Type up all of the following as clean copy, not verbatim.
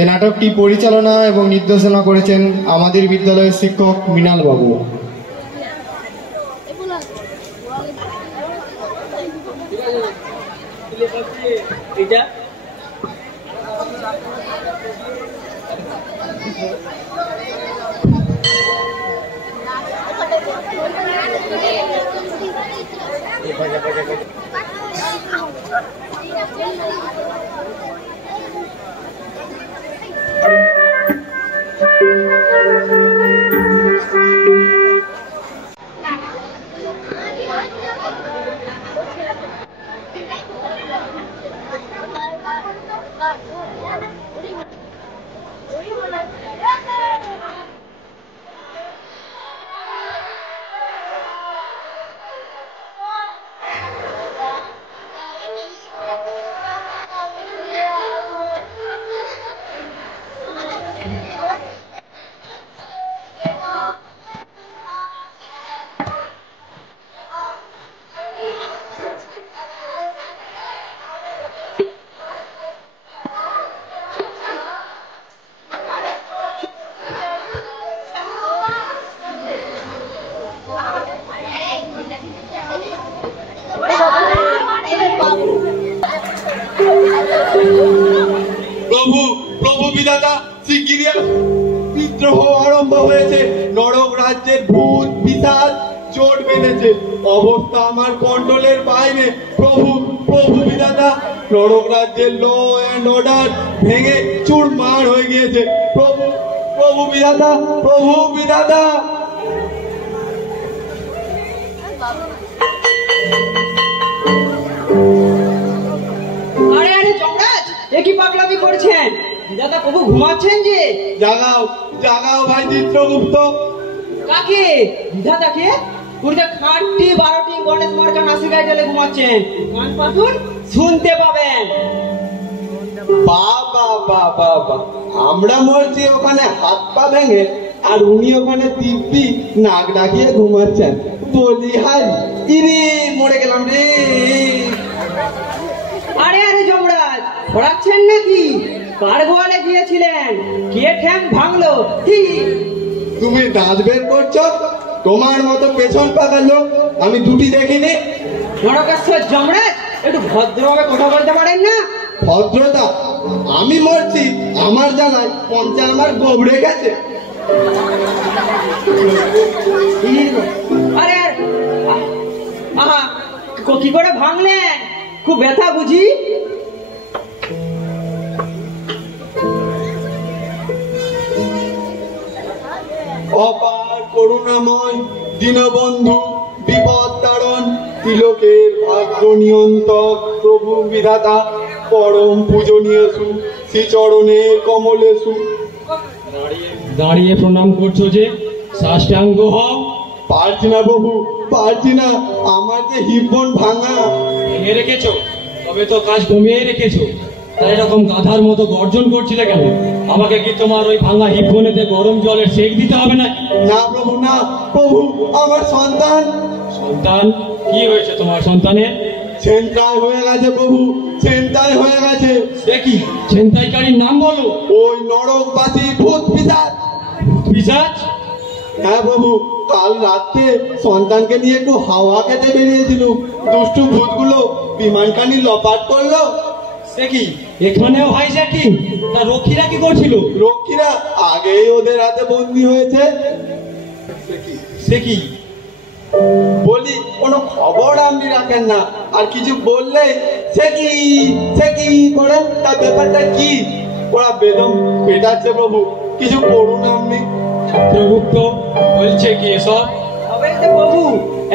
এই নাটকটি পরিচালনা এবং নির্দেশনা করেছেন আমাদের বিদ্যালয়ের শিক্ষক মৃণাল বাবু। প্রভু প্রভু বিধাতা শিগগিরই বিদ্রোহ আরম্ভ হয়েছে। নরক রাজ্যের ভূত পিশাচ জোট বেঁধেছে। অবস্থা আমার কন্ট্রোলের বাইরে। প্রভু প্রভু বিধাতা, নরক রাজ্যের ল অ্যান্ড অর্ডার ভেঙে চুরমার হয়ে গিয়েছে। প্রভু প্রভু বিধাতা, প্রভু বিধাতা। আরে আরে যমরাজ, একই পাগলামি করছেন? বিধাতা প্রভু ঘুমাচ্ছেন যে। জাগাও জাগাও ভাই চিত্রগুপ্ত। কাকে? বিধাতাকে? পুরীতে খাটটি 12টি গণেশ মার্কা নাসিকায় জলে ঘুমাচ্ছেন। কান পাতুন, শুনতে পাবেন। বাবা বাবা বাবা, আমরা মরছি ওখানে হাত পা ভেঙে, আর উনি ওখানে দিব্যি নাক ডাকিয়ে ঘুমাচ্ছেন। বলি হাই, ইরে মরে গেলাম রে। আরে আরে যমরাজ, পড়াচ্ছেন নাকি? কার গোয়ালে গিয়েছিলেন? কে ঠ্যাং ভাঙলো? তুমি দাঁত বের করছো? তোমার মতো পেছন পাকা লোক আমি দুটি দেখিনি। নরকেশ্বর যমরাজ, একটু ভদ্রভাবে কথা বলতে পারেন না? ভদ্রতা? আমি মরছি, আমার জানায় পঞ্চা আমার গোবড়ে গেছে। আরে আহা, কি করে ভাঙলেন? খুব ব্যথা বুঝি? অপার করুণাময় দীনবন্ধু বিপদ তারণ তিলকের ভাগ্য নিয়ন্ত্রক প্রভু বিধাতা পরম পূজনীয় সু শ্রীচরণের কমলেশু। দাঁড়িয়ে প্রণাম করছো যে, সাষ্টাঙ্গ হও। পারছি না প্রভু, পারছি না। আমার যে হিপবন ভাঙা। ভেঙে রেখেছো? তবে তো কাজ কমিয়ে রেখেছো। তাই এরকম গাধার মতো গর্জন করছিলে কেন? আমাকে কি তোমার ওই ভাঙা হিপবনেতে গরম জলের সেক দিতে হবে না? না প্রভু না। প্রভু, আমার সন্তান। সন্তান? কি হয়েছে তোমার সন্তানের? ছেনতাই হয়ে গেছে প্রভু, ছেনতাই হয়ে গেছে। সে কি? ছিনতাইকারীর নাম বলো। ওই নরকবাসী ভূত পিশাচ। পিশাচ? হ্যাঁ প্রভু, কাল রাতে সন্তানকে নিয়ে একটু হাওয়া খেতে বেরিয়েছিল। দুষ্টু ভূতগুলো বিমানখানি লপাট করলো। সে কি? এখানেও হাইজ্যাকিং? তা রক্ষীরা কি করছিল? রক্ষীরা আগেই ওদের হাতে বন্দী হয়েছে। সে কি? বলি কোনো খবর আপনি রাখেন না, আর কিছু বললে সে কি করে। তার ব্যাপারটা কি? ওরা বেদম পেটাচ্ছে প্রভু, কিছু করুন আপনি। চিত্রগুপ্ত বলছে কি এসব? তবে তো প্রভু,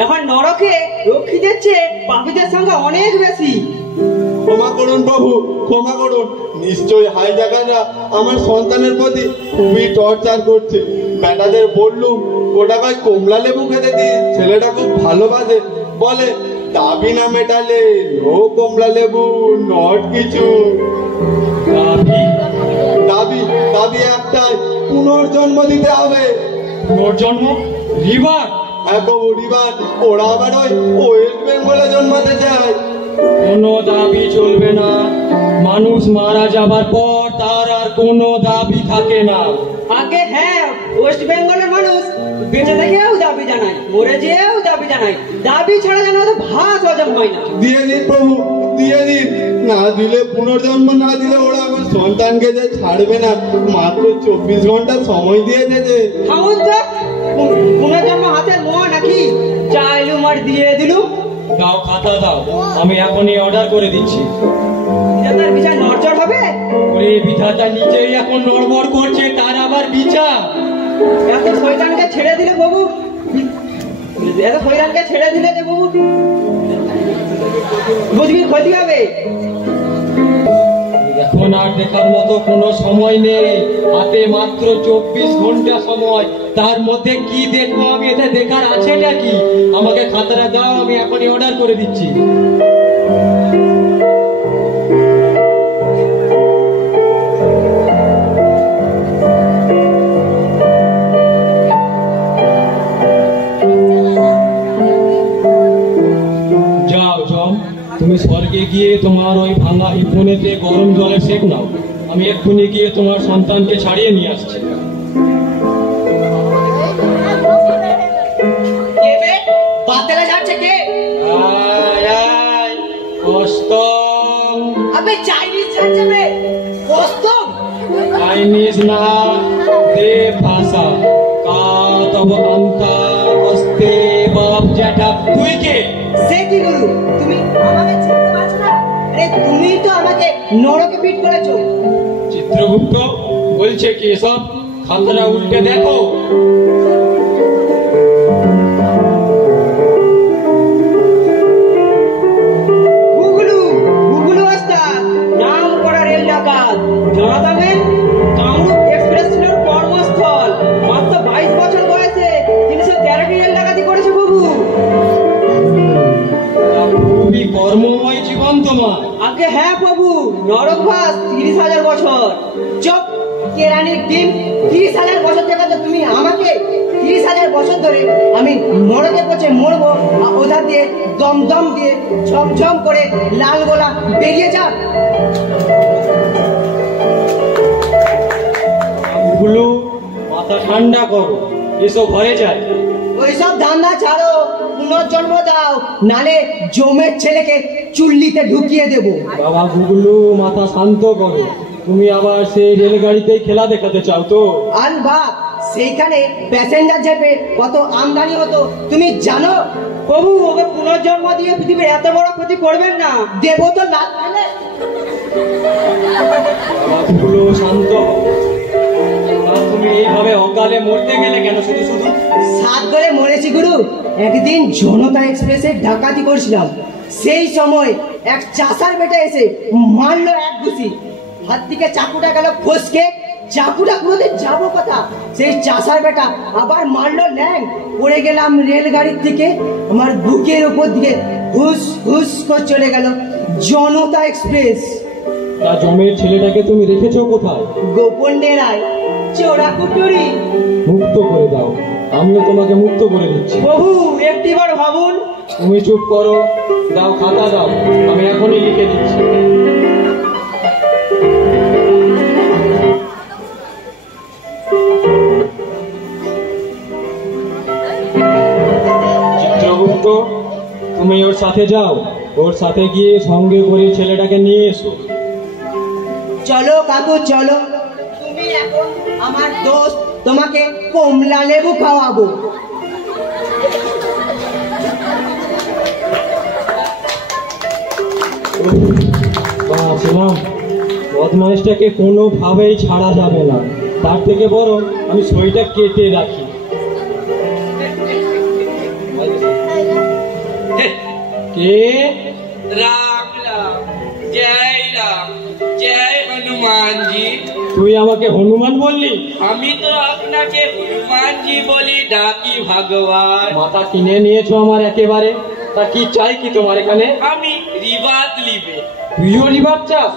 এখন নরকে রক্ষীদের চেয়ে পাপীদের সংখ্যা অনেক বেশি। ক্ষমা করুন প্রভু, ক্ষমা করুন। নিশ্চয়ই হাইজাকাররা আমার সন্তানের প্রতি খুবই টর্চার করছে। বেটাদের বললুম গোটাকায় কমলা লেবু খেতে দিই, ছেলেটা খুব ভালোবাসে। বলে দাবি না মেটালে নো কমলা লেবু, নট কিছু। দাবি? দাবি দাবি একটাই, পুনর্জন্ম দিতে হবে। পুনর্জন্ম? রিভার? হ্যাঁ প্রভু, রিভার। ওরা আবার ওই ওয়েস্ট বেঙ্গলে জন্মাতে চায়। কোনো দাবি চলবে না। মানুষ মারা যাবার পর তার তার কোনো দাবি থাকে না। আগে হ্যাঁ, ওয়েস্ট বেঙ্গলের মানুষ বেঁচে থেকেও দাবি জানায়, মরে যেও দাবি জানায়। দাবি ছাড়া যেন ওদের ভাত হজম হয় না। দিয়ে দিন প্রভু, দিয়ে দিন। না দিলে, পুনর্জন্ম না দিলে ওরা আমার সন্তানকে যে ছাড়বে না। মাত্র 24 ঘন্টা সময় দিয়েছে যে। থামুন তো, পুনর্জন্ম হাতের মোয়া নাকি? চাইলু মার দিয়ে দিলু। দাও খাতা দাও, আমি এখনই অর্ডার করে দিচ্ছি। বিধাতার বিচার নড়চড় হবে? ওরে বিধাতা নিজেই এখন নড়বড় করছে, তার আবার বিচার? এত শয়তানকে ছেড়ে দিলে বাবু, এত শয়তানকে ছেড়ে দিলে যে বাবু বুঝবি ক্ষতি হবে। এখন আর দেখার মতো কোনো সময় নেই, হাতে মাত্র 24 ঘন্টা সময়। তার মধ্যে কি দেখবো আমি? এটা দেখার আছেটা কি? আমাকে খাতাটা দাও, আমি এখনই অর্ডার করে দিচ্ছি। যাও জম, তুমি স্বর্গে গিয়ে তোমার ওই ভাঙা হিপনেতে গরম জলের সেক নাও। আমি এক্ষুনি গিয়ে তোমার সন্তানকে ছাড়িয়ে নিয়ে আসছি। কে বে? পাতেলা যাচ্ছে কে? আয় আয়, কস্তম। আবে চাইনিজ যাচ্ছে বে, কস্তম। চাইনিজ না, দেব ভাষা। কা তব অন্তা অস্তে বাপ জ্যাঠা। তুই কে? সে কি গুরু, তুমি আমাকে চিনতে পারছো না? আরে তুমি তো আমাকে নরকে পিট করেছো। চিত্রগুপ্ত বলছে কি এসব? খাতাটা উল্টে দেখো। গুগলু, গুগলু ওস্তাদ, নাম করা রেল ডাকাত। জনতাবেন কামরূপ এক্সপ্রেস ছিল কর্মস্থল। মাত্র 22 বছর বয়সে 313টি রেল ডাকাতি করেছে বাবু। খুবই কর্মময় জীবন তোমার। আগে হ্যাঁ বাবু, নরকবাস 30,000 বছর। চুপ, কেরানির ডিম। 30,000 বছর থেকে তো তুমি আমাকে 30,000 বছর ধরে আমি নরকে পচে মরবো, আর ওধার দিয়ে দমদম দিয়ে ঝমঝম করে লাল গোলা বেরিয়ে যাক। ওগুলো মাথা ঠান্ডা করো, এসো ঘরে যাই। ওইসব ধান্দা ছাড়ো, পুনর্জন্ম দাও, নালে জমের ছেলেকে চুল্লিতে ঢুকিয়ে দেবো। বাবা গুগলু, মাথা শান্ত করো। তুমি আবার সেই রেলগাড়িতেই খেলা দেখাতে চাও তো? আর বা সেইখানে প্যাসেঞ্জার চেপে কত আমদানি হতো তুমি জানো? প্রভু ওকে পুনর্জন্ম দিয়ে পৃথিবীর এত বড় ক্ষতি করবেন না। দেব তো লাভ পেলে। বাবা গুগলু, শান্ত হও। আর তুমি এইভাবে অকালে মরতে গেলে কেন শুধু শুধু? 7 করে মরেছি গুরু। একদিন জনতা এক্সপ্রেসে ডাকাতি করছিলাম, সেই সময় এক চাষার বেটা এসে মারলো এক ঘুষি। হাত থেকে চাকুটা গেল ফসকে, চাকুটা কোনোদিন যাবো কথা। সেই চাষার বেটা আবার মারলো ল্যাং, পড়ে গেলাম রেলগাড়ির থেকে। আমার বুকের উপর দিকে হুস হুস করে চলে গেল জনতা এক্সপ্রেস। তা জমের ছেলেটাকে তুমি রেখেছো কোথায়? গোপন ডেরায়, চোরা কুটুরি। মুক্ত করে দাও, আমিও তোমাকে মুক্ত করে দিচ্ছি। বহু একটিবার ভাবুন। তুমি চুপ করো, দাও খাতা দাও, আমি এখনই লিখে দিচ্ছি। চিত্রগুপ্ত, তুমি ওর সাথে যাও, ওর সাথে গিয়ে সঙ্গে করে ছেলেটাকে নিয়ে এসো। চলো কাকু চলো, তুমি এখন আমার দোস্ত, তোমাকে কমলা লেবু খাওয়াবো। বাঁচলাম, বদমাইশটাকে কোনোভাবেই ছাড়া যাবে না। তার থেকে বরং আমি সইটা কেটে রাখি। কে? राम राम जय राम जय हनुमान जी। তুই আমাকে হনুমান বললি? আমি তো আপনাকে হনুমান জি বলি ডাকি ভগবান। মাথা কিনে নিয়েছো আমার একেবারে। তা কি চাই কি তোমার এখানে? আমি রিবাত লিবে। তুইও রিভার চাস?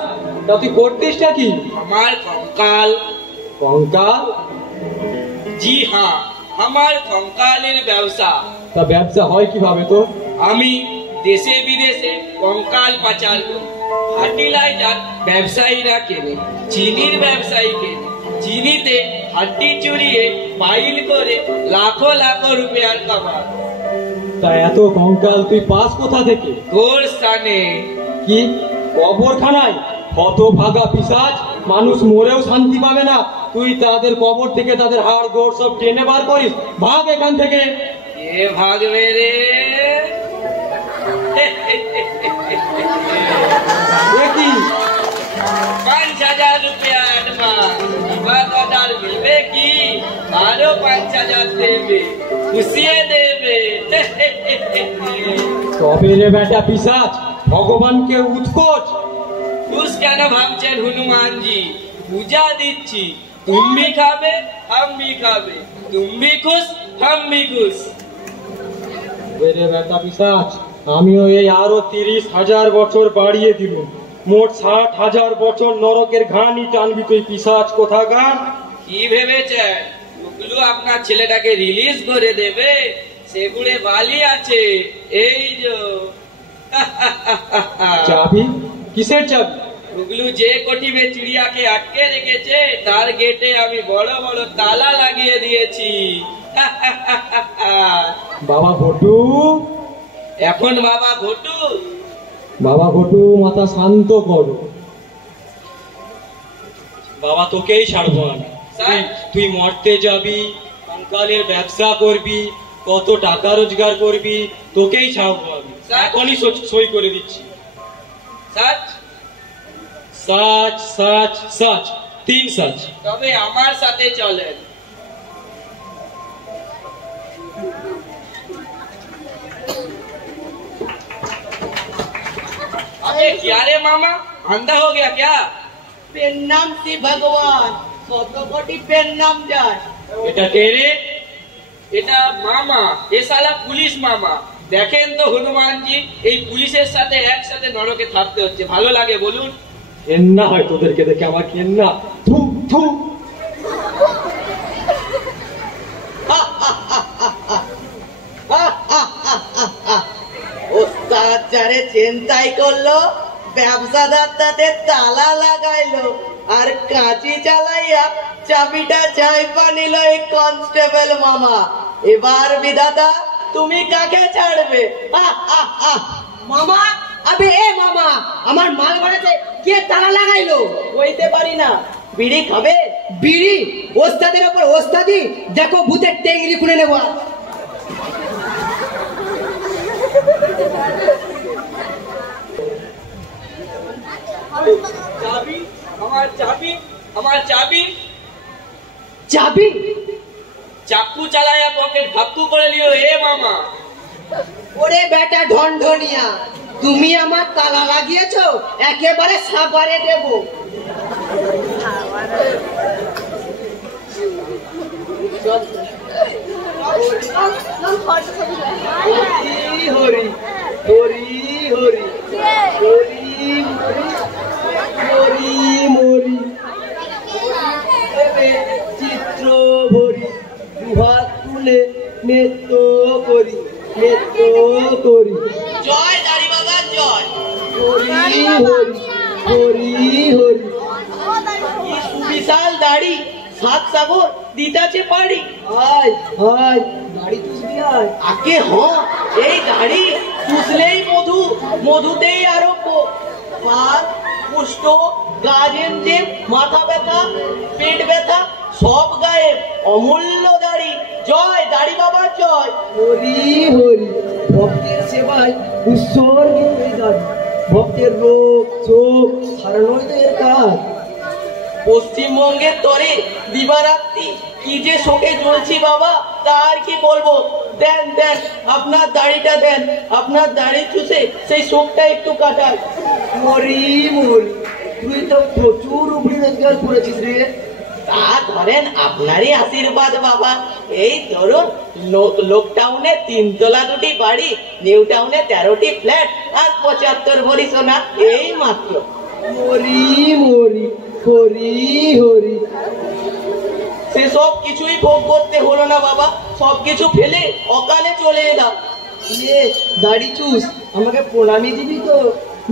তা তুই করতিসটা কি? আমার কঙ্কাল। কঙ্কাল? জি হ্যাঁ, আমার কঙ্কালের ব্যবসা। তা ব্যবসা হয় কিভাবে তোর? আমি দেশে বিদেশে কঙ্কাল পাচার করি। ফার্টিলাইজার ব্যবসায়ীরা কেনে, চিনির ব্যবসায়ী কেনে, চিনিতে হাড্ডি চুরিয়ে পাইল করে লাখো লাখো রুপিয়ার কামায়। তা এত কঙ্কাল তুই পাস কোথা থেকে? তোর স্থানে কি কবরখানায়? হতভাগা পিশাচ, মানুষ মরেও শান্তি পাবে না, তুই তাদের কবর থেকে তাদের হাড় গোড় সব টেনে বার করিস। ভাগ এখান থেকে। এ ভাগবে রে। এ কি? 5,000 रुपया एडवांस, बाद ऑर्डर मिलবে কি? আরো 5,000 দেবে, খুশিয়ে দেবে। তবে রে বেটা পিশাচ, ভগবানকে উৎকোচ। খুশ কেন ভাবছেন হনুমানজি? পূজা দিচ্ছি, तुम भी खाবে, हम भी खाবে, तुम भी खुश, हम भी खुश। রে বেটা পিশাচ, আমিও এই আরো 30,000 বছর বাড়িয়ে দিব। মোট 60,000 বছর নরকের ঘানি টানবি তুই পিশাচ কোথাকার। কি ভেবেছেন টুকলু আপনার ছেলেটাকে রিলিজ করে দেবে? সেগুড়ে বালি আছে, এই যে। চাবি? কিসের চাবি? টুকলু যে কোঠিবে চিড়িয়াকে আটকে রেখেছে তার গেটে আমি বড় বড় তালা লাগিয়ে দিয়েছি। বাবা ঘটু, এখন বাবা ঘটু। বাবা ঘটু, মাথা শান্ত করো। বাবা তোকেই ছাড়বো না। তুই মরতে যাবি, কঙ্কালের ব্যবসা করবি, কত টাকা রোজগার করবি, তোকেই ছাড়বো আমি। এখনই সই করে দিচ্ছি। Such? Such such such, 3 such. তবে আমার সাথে চলেন। अबे क्या रे मामा, अंधा हो गया क्या? পেন নাম শ্রী ভগবান, কত কোটি পেন নাম যায়। এটা কে রে? এটা মামা, এ শালা পুলিশ মামা। দেখেন তো হনুমানজি, এই পুলিশের সাথে একসাথে নরকে থাকতে হচ্ছে, ভালো লাগে বলুন? কেন্না হয় তোদেরকে দেখে আমার, কেন্না। থু থু। ওস্তাদ যারে চিন্তাই করলো, ব্যবসাদার তাতে তালা লাগাইলো, আর কাঁচি চালাইয়া চাবিটা চাইপা নিল এই কনস্টেবল মামা। এবার বিধাতা তুমি কাকে ছাড়বে? মামা, আবে এ মামা, আমার মাল বাড়াতে কে তালা লাগাইলো? কইতে পারি না। বিড়ি খাবে? বিড়ি? ওস্তাদের ওপর ওস্তাদি, দেখো ভূতের টেংরি খুলে নেবো। চাবি আমার, চাবি আমার, চাবি চাবি? চাকু চালায়া পকেট ভাক্কু করে নিও এ মামা। ওরে বেটা ঢনঢনিয়া, তুমি আমার তালা লাগিয়েছো, একেবারে সাবারে দেব। হরি হরি হরি হরি হরি হরি মরি চিত্র ভরি, দুহাত তুলে নেত্য করি, নেত্য করি। জয় দাড়ি বাবা জয়। হরি হরি হরি হরি। কি সুবিশাল দাড়ি, 7 সাগর দিতাছে পাড়ি। আয় আয়, দাড়ি চুষবি আয়। আগে হ, এই দাড়ি চুষলেই মধু, মধুতেই আরোগ্য। পাত, কুষ্ঠ, গাজেম জেম, মাথা ব্যথা, পেট ব্যথা সব গায়েব, অমূল্য দাড়ি। জয় দাড়ি বাবা জয়। হরি হরি। ভক্তের সেবায় উৎসর্গিত এই দাড়ি, ভক্তের রোগ শোক সারানোই তো এর কাজ। পশ্চিমবঙ্গের তরে দিবারাত্রি কি যে শোকে জ্বলছি বাবা, তার কি বলবো। দেন দেন, আপনার দাড়িটা দেন, আপনার দাড়ি চুষে সেই শোকটা একটু কাটান। মরি মরি, তুই তো প্রচুর উপরি রোজগার করেছিস রে। তা ধরেন আপনারই আশীর্বাদ বাবা। এই ধরুন, লোকটাউনে 3 তলা 2টি বাড়ি, নিউ টাউনে 13টি ফ্ল্যাট, আর 75 ভরি সোনা, এই মাত্র। মরি মরি হরি হরি। সেসব কিছুই ভোগ করতে হলো না বাবা, সবকিছু ফেলে অকালে চলে এলাম। দাড়ি চুষ, আমাকে প্রণামী দিবি তো?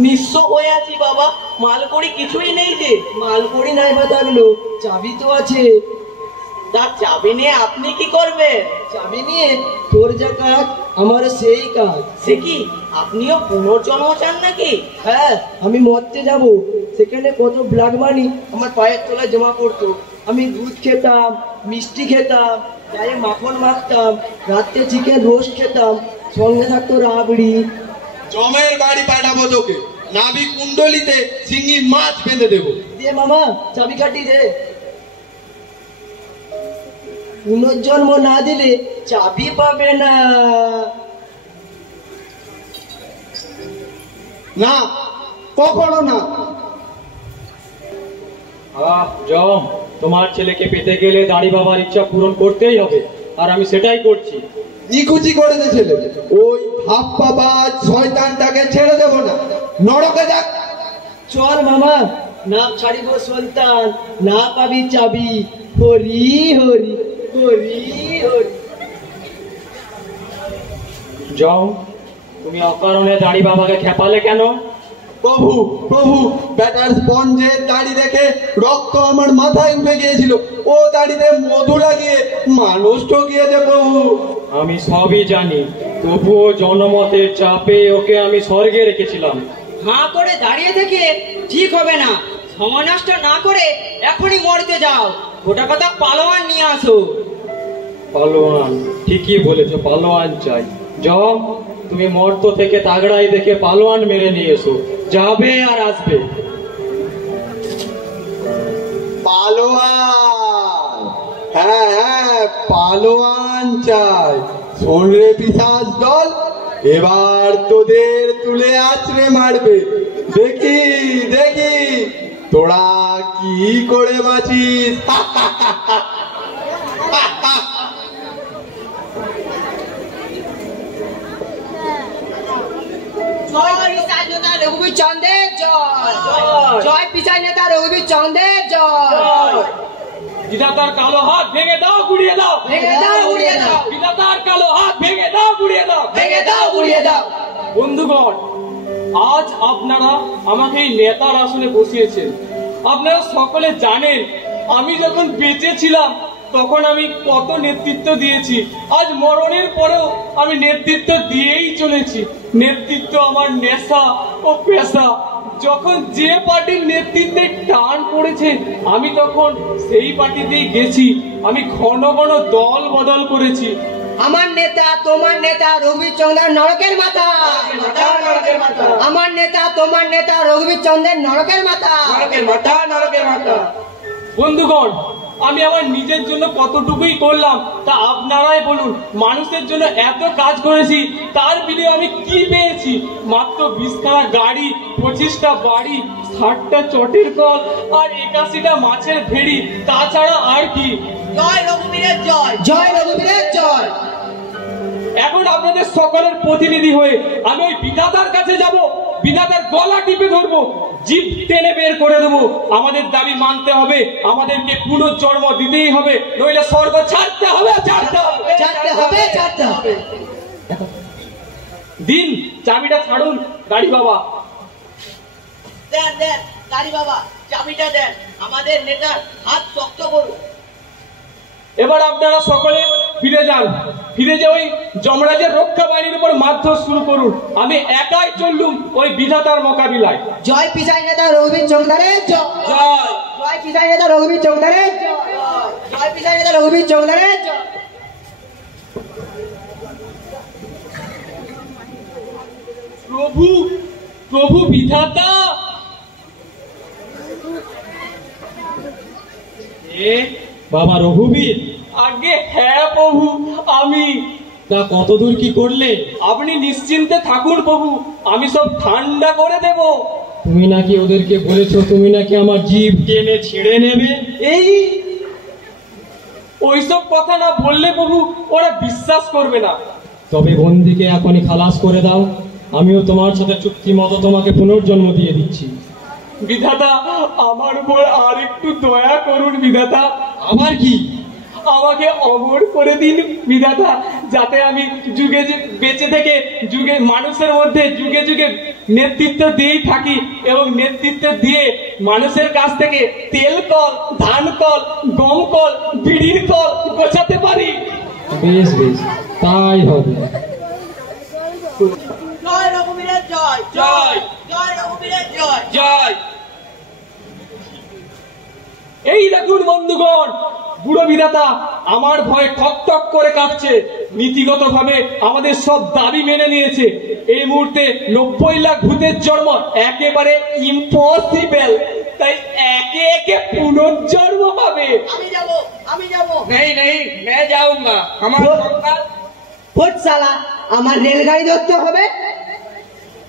নিঃস্ব হয়ে আছি বাবা, মালকড়ি কিছুই নেই যে। মালপড়ি নাই বা থাকলো, চাবি তো আছে। তার চাবি নিয়ে আপনি কি করবেন? চাবি নিয়ে তোর যা কাজ আমারও সেই কাজ। সে কি, আপনিও পুনর্জন্ম চান নাকি? হ্যাঁ, আমি মরতে যাব, সেখানে কত ব্লাড মানি আমার পায়ের তলায় জমা পড়তো। আমি দুধ খেতাম, মিষ্টি খেতাম, গায়ে মাখন মাখতাম, রাত্রে চিকেন রোস্ট খেতাম, সঙ্গে থাকতো রাবড়ি। জমের বাড়ি পাঠাবো তোকে, নাভি কুণ্ডলিতে শিঙি মাছ বেঁধে দেবো। দে মামা, চাবিকাঠি দে। পুনর্জন্ম না দিলে চাবি পাবে না। না, কখনো না। জম, তোমার ছেলেকে পেতে গেলে দাড়ি বাবার ইচ্ছা পূরণ করতেই হবে, আর আমি সেটাই করছি। নিকুচি করে দে ছেলে, ওই ধাপ্পাবাজ শয়তানটাকে ছেড়ে দেবো না, নরকে যাক। চল মামা, না ছাড়িব সন্তান, না পাবি চাবি। হরি হরি হরি হরি। জম, তুমি অকারণে দাড়ি বাবাকে খেপালে কেন? প্রভু প্রভু, ব্যাটার স্পঞ্জের দাড়ি দেখে রক্ত আমার মাথায় উঠে গিয়েছিল, ও দাড়িতে মধু লাগিয়ে মানুষ ঠকিয়েছে প্রভু। আমি সবই জানি, তবুও জনমতের চাপে ওকে আমি স্বর্গে রেখেছিলাম। হাঁ করে দাঁড়িয়ে থেকে ঠিক হবে না, সময় নষ্ট না করে এখনই মরতে যাও। গোটা কথা পালোয়ান নিয়ে আসো। পালোয়ান? ঠিকই বলেছো, পালোয়ান চাই। জম, তুমি মর্ত থেকে তাগড়াই দেখে পালোয়ান মেরে নিয়ে এসো, যাবে আর আসবে। পালোয়ান? হ্যাঁ হ্যাঁ, পালোয়ান চাই। শোন রে পিশাচ দল, এবার তোদের তুলে আছড়ে মারবে। দেখি দেখি তোরা কি করে বাঁচিস। রঘুবীর চন্দ্রের জয়। জয় পিসাই নেতা রঘুবীর চন্দ্রের জয়। বিধাতার কালো হাত ভেঙে দাও, গুড়িয়ে দাও। ভেঙে দাও, উড়িয়ে দাও। বিধাতার কালো হাত ভেঙে দাও, গুড়িয়ে দাও। ভেঙে দাও, উড়িয়ে দাও। বন্ধুগণ, আজ আপনারা আমাকে এই নেতার আসনে বসিয়েছেন। আপনারা সকলে জানেন, আমি যখন বেঁচে ছিলাম তখন আমি কত নেতৃত্ব দিয়েছি। আজ মরণের পরেও আমি নেতৃত্ব দিয়েই চলেছি। নেতৃত্ব আমার নেশা ও পেশা। যখন যে পার্টির নেতৃত্বে টান পড়েছে আমি তখন সেই পার্টিতেই গেছি। আমি ঘন ঘন দল বদল করেছি। আমার নেতা তোমার নেতা রঘুবীর চন্দ্রের নরকের মাথা। আমার নেতা তোমার নেতা রঘুবীর চন্দ্রের নরকের মাথা। বন্ধুগণ, আমি আমার নিজের জন্য কতটুকুই করলাম তা আপনারাই বলুন। মানুষের জন্য এত কাজ করেছি, তার বিনিময়ে আমি কি পেয়েছি? মাত্র 20খানা গাড়ি, 25টা বাড়ি, 60টা চটের কল আর 81টা মাছের ভেড়ি, তাছাড়া আর কি? জয় রঘুবীরের জয়। জয় রঘুবীরের জয়। এখন আপনাদের সকলের প্রতিনিধি হয়ে আমি ওই বিধাতার কাছে যাব, বিধাতার গলা টিপে ধরবো, জিভ টেনে বের করে দেবো। আমাদের দাবি মানতে হবে, আমাদেরকে পুনর্জন্ম দিতেই হবে, নইলে স্বর্গ ছাড়তে হবে, ছাড়তে হবে, ছাড়তে হবে, ছাড়তে হবে। দিন চাবিটা ছাড়ুন গাড়ি বাবা। দেন দেন গাড়ি বাবা, চাবিটা দেন। আমাদের নেতার হাত শক্ত করুন। এবার আপনারা সকলে ফিরে যান, ফিরে যে ওই যমরাজের রক্ষা বাহিনীর উপর মারধর শুরু করুন। আমি একাই চললুম ওই বিধাতার মোকাবিলায়। জয় পিসাই নেতা রঘুবীর চৌধুরীর জয়। জয়। জয় পিসাই নেতা রঘুবীর চৌধুরীর জয়। জয় পিসাই নেতা রঘুবীর চৌধুরীর জয়। প্রভু, প্রভু বিধাতা। এ বাবা রঘুবীর? আগে হ্যাঁ প্রভু, আমি। তা কতদূর কি করলে? আপনি নিশ্চিন্তে থাকুন প্রভু, আমি সব ঠান্ডা করে দেব। তুমি নাকি ওদেরকে বলেছো তুমি নাকি আমার জিভ টেনে ছিঁড়ে নেবে? এই ওইসব কথা না বললে প্রভু ওরা বিশ্বাস করবে না। তবে বন্দিকে এখনই খালাস করে দাও, আমিও তোমার সাথে চুক্তি মতো তোমাকে পুনর্জন্ম দিয়ে দিচ্ছি। বিধাতা, আমার উপর আর একটু দয়া করুন বিধাতা। আমার কি? আমাকে অমর করে দিন বিধাতা, যাতে আমি যুগে বেঁচে থেকে যুগে মানুষের মধ্যে যুগে যুগে নেতৃত্ব দিয়েই থাকি এবং নেতৃত্ব দিয়ে মানুষের কাছ থেকে তেল কল, ধান কল, গম কল, বিড়ির কল গোছাতে পারি। বেশ বেশ, তাই হবে। জয় রঘুবীরের জয়, জয় জয় রঘুবীরের জয়। জয়। এই দেখুন বন্ধুগণ, বুড়ো বিধাতা আমার ভয়ে ঠক ঠক করে কাঁপছে। নীতিগত ভাবে আমাদের সব দাবি মেনে নিয়েছে। এই মুহূর্তে 90 লাখ ভূতের জন্ম একেবারে ইম্পসিবল, তাই একে একে পুনর্জন্ম পাবে। আমি যাব, আমি যাব। नहीं नहीं, मैं जाऊंगा। हमारा संकल्प। ভোট সালা, আমার রেলগাড়ি ধরতে হবে।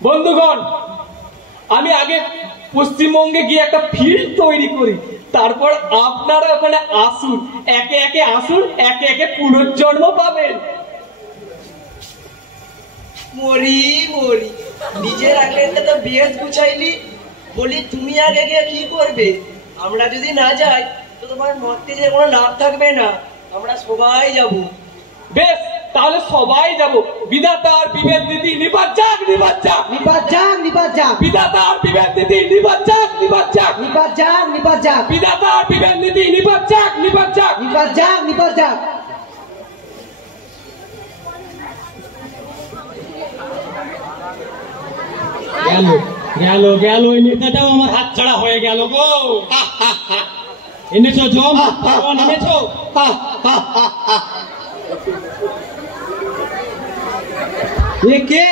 বন্ধুগণ, আমি আগে পশ্চিমবঙ্গে গিয়ে একটা ফিল্ড তৈরি করি, তারপর আপনারা ওখানে আসুন, একে একে আসুন, একে একে পুনর্জন্ম পাবেন। মরি মরি, নিজের আগে তো বিয়েস গুছাইলি, বলি তুমি আগে গিয়ে কি করবে? আমরা যদি না যাই তো তোমার মরতে যে কোনো লাভ থাকবে না, আমরা সবাই যাব। বেশ, তাহলে সবাই যাব। বিধাতা আর বিভেদ নীতি নিপাত যাক, নিপাত যাক। নিপাত যাক, নিপাত যাক। বিধাতা আর বিভেদ নীতি নিপাত যাক, নিপাত যাক। নিপাত যাক, নিপাত যাক। বিধাতা আর বিভেদ নীতি নিপাত যাক, নিপাত যাক। নিপাত যাক, নিপাত যাক। গেল গেল গেল, এই নেতাটাও আমার হাত ছাড়া হয়ে গেল গো। এনেছো জম, এনেছো। কে?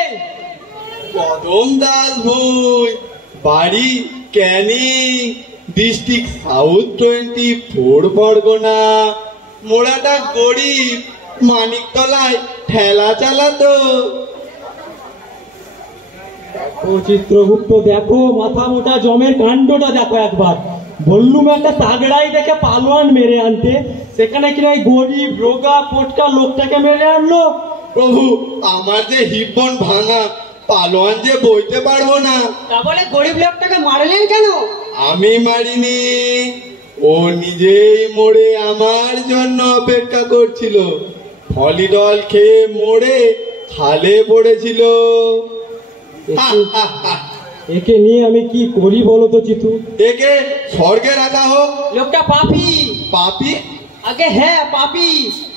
কদম দাস ভুঁই, বাড়ি ক্যানিং, ডিস্ট্রিক্ট সাউথ 24 পরগনা। মোড়াটা গরিব, মানিকতলায় ঠেলা চালাতো। ও চিত্রগুপ্ত, দেখো মাথা মোটা জমের কাণ্ডটা দেখো একবার। বললুম একটা তাগড়াই দেখে পালোয়ান মেরে আনতে, সেখানে কিনা এই গরিব রোগা পোটকা লোকটাকে মেরে আনলো। প্রভু, আমার যে হিপন ভাঙা, পালোয়ান যে বইতে পারবো না। তা বলে গরিব লোকটাকে মারলেন কেন? আমি মারিনি, ও নিজেই মরে আমার জন্য অপেক্ষা করছিল। ফলিডল খেয়ে মরে খালে পড়েছিল। একে নিয়ে আমি কি করি বলো তো চিতু? একে স্বর্গে রাখা হোক। লোকটা পাপী। পাপী? আগে হ্যাঁ পাপী,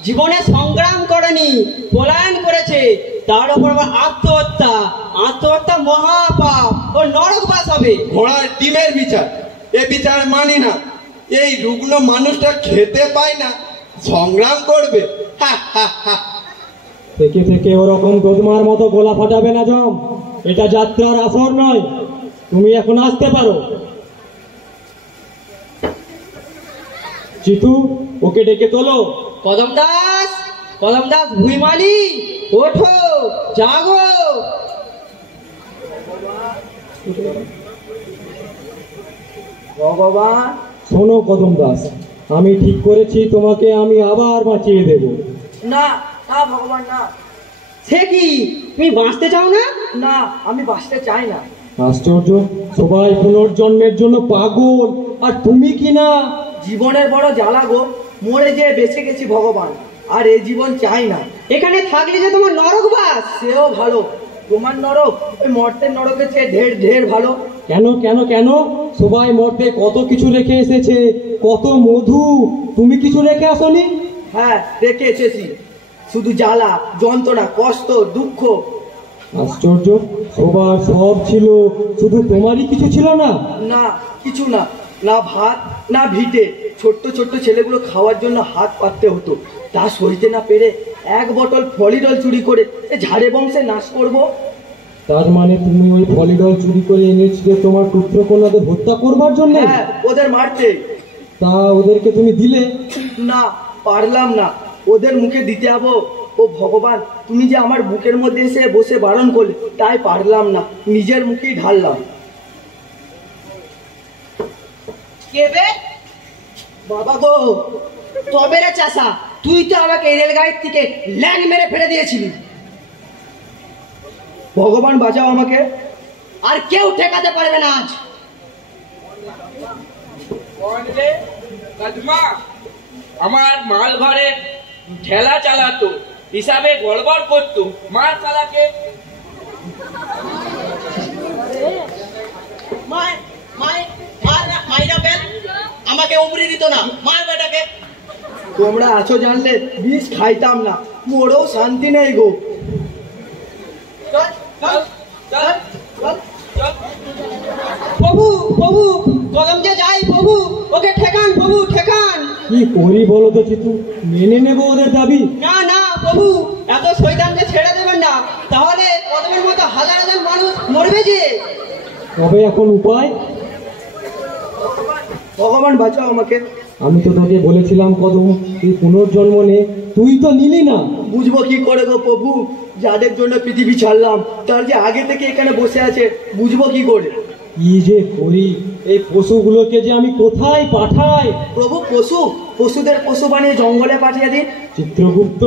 জীবনে সংগ্রাম করেনি, পলায়ন করেছে, তার উপর আবার আত্মহত্যা। আত্মহত্যা মহাপাপ, ও নরকবাস হবে। ঘোড়ার ডিমের বিচার, এ বিচার মানি না। এই রুগ্ন মানুষটা খেতে পায় না, সংগ্রাম করবে। থেকে থেকে ওরকম দোদমার মতো গোলা ফাটাবে না জম, এটা যাত্রার আসর নয়। তুমি এখন আসতে পারো। চিতু, ওকে ডেকে তোলো। কদম দাস, কদম দাস ভুইমালি, ওঠো, জাগো। ভগবান। শোনো কদম দাস, আমি ঠিক করেছি, তোমাকে আমি আবার বাঁচিয়ে দেব। না না ভগবান না। সে কি, তুমি বাঁচতে চাও না? না, আমি বাঁচতে চাই না। আশ্চর্য, সবাই পুনর্জন্মের জন্য পাগল, আর তুমি কি না? জীবনের বড় জ্বালা গো, মরে যেয়ে বেঁচে গেছি ভগবান, আর এই জীবন চাই না। এখানে থাকলে যে তোমার নরক বাস, সেও ভালো। তোমার নরক ওই মর্তের নরকের চেয়ে ঢের ঢের ভালো। কেন কেন কেন? সবাই মর্তে কত কিছু রেখে এসেছে, কত মধু। তুমি কিছু রেখে আসনি? হ্যাঁ, রেখে এসেছি। শুধু জ্বালা, যন্ত্রণা, কষ্ট, দুঃখ। আশ্চর্য, সবার সব ছিল, শুধু তোমারই কিছু ছিল না? না, কিছু না। না ভাত, না ভিটে। ছোট্ট ছোট্ট ছেলেগুলো খাওয়ার জন্য হাত পাততে হতো। তা সইতে না পেরে 1 বোতল ফলিডল চুরি করে ঝাড়ে বংশে নাশ করব। তার মানে তুমি ওই ফলিডল চুরি করে এনেছিলে তোমার পুত্রকন্যাদের হত্যা করবার জন্য? হ্যাঁ, ওদের মারতে। তা ওদেরকে তুমি দিলে? না, পারলাম না। ওদের মুখে দিতে যাবো, ও ভগবান, তুমি যে আমার বুকের মধ্যে এসে বসে বারণ করলে, তাই পারলাম না, নিজের মুখেই ঢাললাম। কেবে বাবা গো, তবে রে চাষা, তুই তো আমাকে রেলগাড়ির থেকে ল্যাং মেরে ফেলে দিয়েছিলি। ভগবান বাঁচাও আমাকে, আর কেউ ঠেকাতে পারবে না আজ। कौन रे? कदमा, আমার মাল ভারে ঠেলা চালাতো, হিসাবে গড়বড় করতো, মার শালাকে। আমাকে উমরি দিত না, মার বেটাকে। তোমরা আছো জানলে বিষ খাইতাম না, মোড়েও শান্তি নেই গো। প্রভু প্রভু, কলম যে যাই প্রভু, ওকে ঠেকান প্রভু, ঠেকান। কি করি বলো তো চিতু, মেনে নেবো ওদের দাবি? না না প্রভু, এত শয়তানকে ছেড়ে দেবেন না, তাহলে কদমের মতো হাজার হাজার মানুষ মরবে যে। তবে এখন উপায়? ভগবান বাঁচাও আমাকে। আমি তো তোকে বলেছিলাম কদম, তুই পুনর্জন্ম নে, তুই তো নিলি না। বুঝবো কি করে গো প্রভু, যাদের জন্য পৃথিবী ছাড়লাম তার যে আগে থেকে এখানে বসে আছে, বুঝবো কি করে? কি যে করি, এই পশুগুলোকে যে আমি কোথায় পাঠাই? প্রভু পশুদের পশু বানিয়ে জঙ্গলে পাঠিয়ে দিন। চিত্রগুপ্ত,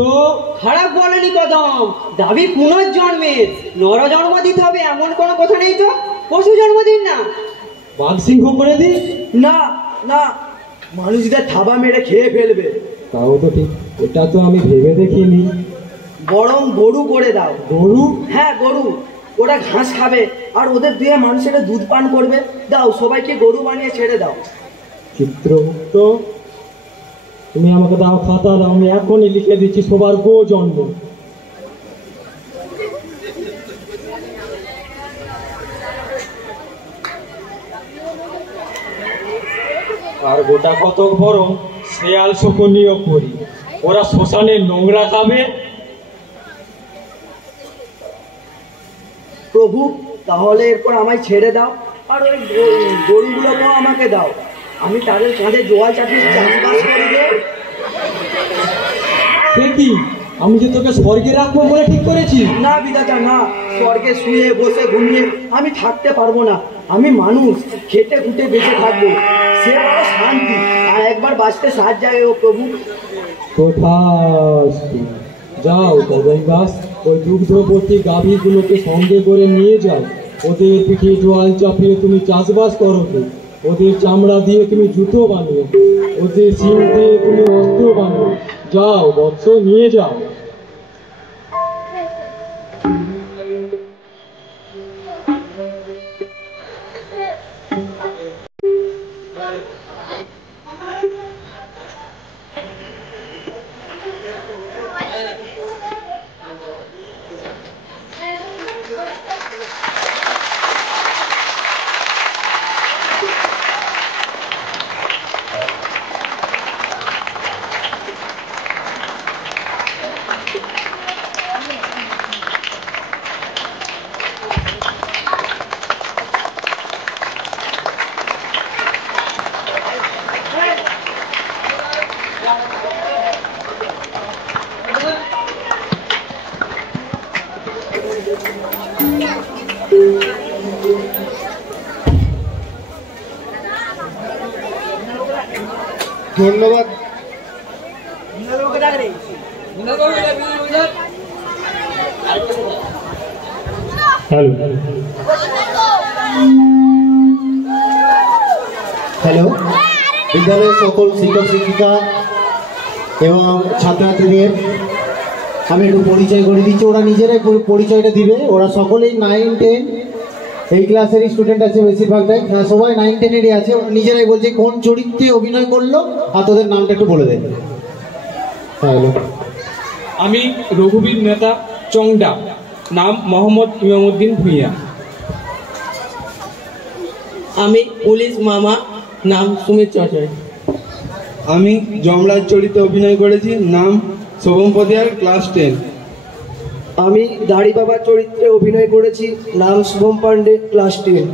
খারাপ বলেনি কদম, দাবি পুনর্জন্মের। নর জন্ম দিতে হবে এমন কোনো কথা নেই তো, পশু জন্ম দিন না। বাঘ সিংহ করে দি? না না, মানুষদের থাবা মেরে খেয়ে ফেলবে। তাও তো ঠিক, এটা তো আমি ভেবে দেখিনি। বরং গরু করে দাও। গরু? হ্যাঁ গরু, ওরা ঘাস খাবে আর ওদের দিয়ে মানুষেরা দুধ পান করবে। দাও, সবাইকে গরু বানিয়ে ছেড়ে দাও। চিত্রগুপ্ত, তুমি আমাকে দাও খাতা, দাও, আমি এখনই লিখে দিচ্ছি সবার গো জন্ম। আর গোটা কতক বরং শেয়াল শকুনিও করি, ওরা শ্মশানে নোংরা খাবে। প্রভু, তাহলে এরপর আমায় ছেড়ে দাও, আর ওই গরুগুলোকেও আমাকে দাও। আমি তাদের কাঁধে জোয়াল চাপিয়ে চাষবাস করব। সে কি, আমি যে তোকে স্বর্গে রাখবো বলে ঠিক করেছি? না বিধাতা না, স্বর্গে শুয়ে বসে ঘুমিয়ে আমি থাকতে পারবো না। আমি মানুষ, খেটে খুঁটে বেঁচে থাকবো, সে বড় শান্তি। আর একবার বাঁচতে সাহায্য ও প্রভু। তথাস্তু। যাও কদমদাস, ওই দুগ্ধবর্তী গাভীগুলোকে সঙ্গে করে নিয়ে যাও। ওদের পিঠে জোয়াল চাপিয়ে তুমি চাষবাস করো, ওদের চামড়া দিয়ে তুমি জুতো বানিও, ওদের শিং দিয়ে তুমি অস্ত্র বানিও। যাও বৎস, নিয়ে যাও। ধন্যবাদ। হ্যালো, বিদ্যালয়ের সকল শিক্ষক শিক্ষিকা এবং ছাত্রছাত্রীদের আমি একটু পরিচয় করে দিচ্ছি। ওরা নিজেরাই পরিচয়টা দিবে। ওরা সকলেই 9, 10 এই ক্লাসেরই স্টুডেন্ট আছে বেশিরভাগটাই, সবাই 9, 10-এরই আছে। ওরা নিজেরাই বলছে কোন চরিত্রে অভিনয় করলো আর তোদের নামটা একটু বলে দেন। হ্যালো, আমি রঘুবীর নেতা চংডা, নাম মোহাম্মদ ইমামউদ্দিন ভূঁইয়া। আমি পুলিশ মামা, নাম সুমিত চৌধুরী। আমি যমরাজ চরিত্রে অভিনয় করেছি, নাম শোভম পদিয়ার, ক্লাস 10। আমি দাড়ি বাবার চরিত্রে অভিনয় করেছি, নাম শুভম পান্ডে, ক্লাস 10।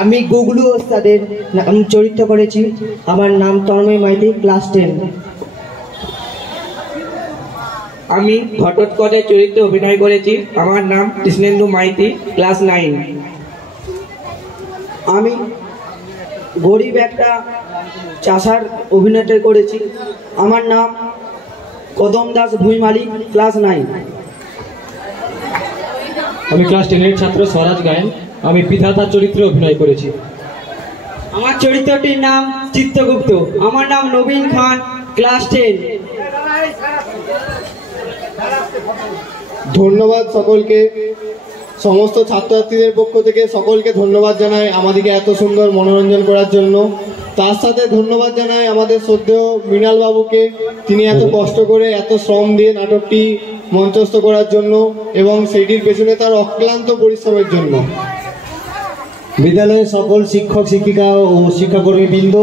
আমি গুগলু ওস্তাদের নাম চরিত্র করেছি, আমার নাম তন্ময় মাইতি, ক্লাস 10। আমি ঘটোৎকচের চরিত্রে অভিনয় করেছি, আমার নাম কৃষ্ণেন্দু মাইতি, ক্লাস 9। আমি গরিব একটা চাষার অভিনয়টা করেছি, আমার নাম কদম দাস ভুঁই মালিক, ক্লাস 9। আমি ক্লাস 10-এর ছাত্র স্বরাজ গায়েন, আমি বিধাতার চরিত্রে অভিনয় করেছি। আমার চরিত্রটির নাম চিত্রগুপ্ত, আমার নাম নবীন খান, ক্লাস 10। ধন্যবাদ সকলকে, সমস্ত ছাত্রছাত্রীদের পক্ষ থেকে সকলকে ধন্যবাদ জানাই আমাদেরকে এত সুন্দর মনোরঞ্জন করার জন্য। তার সাথে ধন্যবাদ জানাই আমাদের শ্রদ্ধেয় মৃণাল বাবুকে, তিনি এত কষ্ট করে এত শ্রম দিয়ে নাটকটি মঞ্চস্থ করার জন্য এবং সেটির পেছনে তার অক্লান্ত পরিশ্রমের জন্য। বিদ্যালয়ের সকল শিক্ষক শিক্ষিকা ও শিক্ষাকর্মীবৃন্দ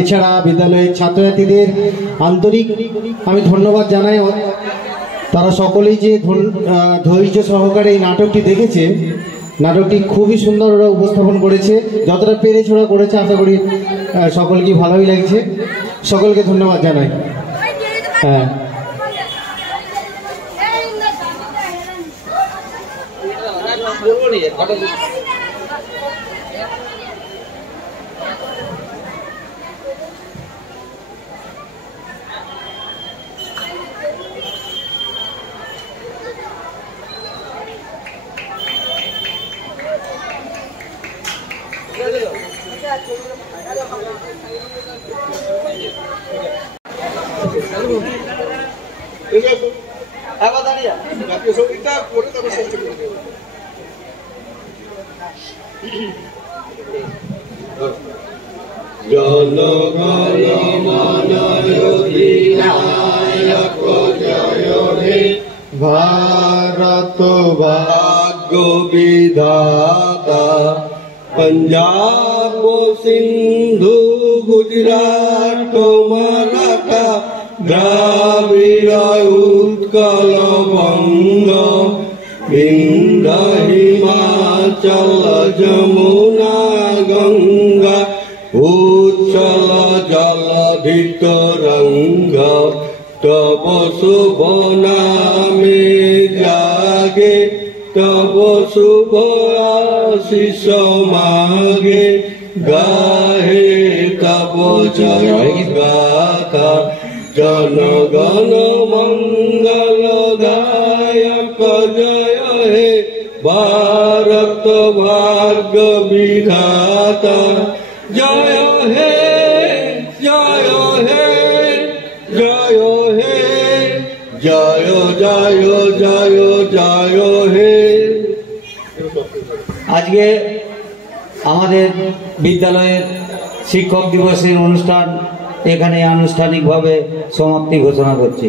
এছাড়া বিদ্যালয়ের ছাত্রছাত্রীদের আন্তরিক আমি ধন্যবাদ জানাই। তারা সকলেই যে ধৈর্য সহকারে এই নাটকটি দেখেছে, নাটকটি খুবই সুন্দর ওরা উপস্থাপন করেছে, যতটা পেরেছে ওরা করেছে। আশা করি সকলকে ভালোই লাগছে, সকলকে ধন্যবাদ জানাই। হ্যাঁ, भारत भाग्य विधाता पंजाब सिंधु गुजरात मराठा द्राविड़ उत्कल बंग विंध्य हिमाचल जमुना गंगा उच्चल जलधि तरंग तब शुभ नामे जागे तब शुभ आशीष मागे गाहे तब जय गाथा जनगण मंगल दायक जय हे भारत भाग्य विधाता जय हे जय हे जय हे जय जय जय जय हे। আজকে আমাদের বিদ্যালয়ের শিক্ষক দিবসের অনুষ্ঠান এখানে আনুষ্ঠানিকভাবে সমাপ্তি ঘোষণা করছি।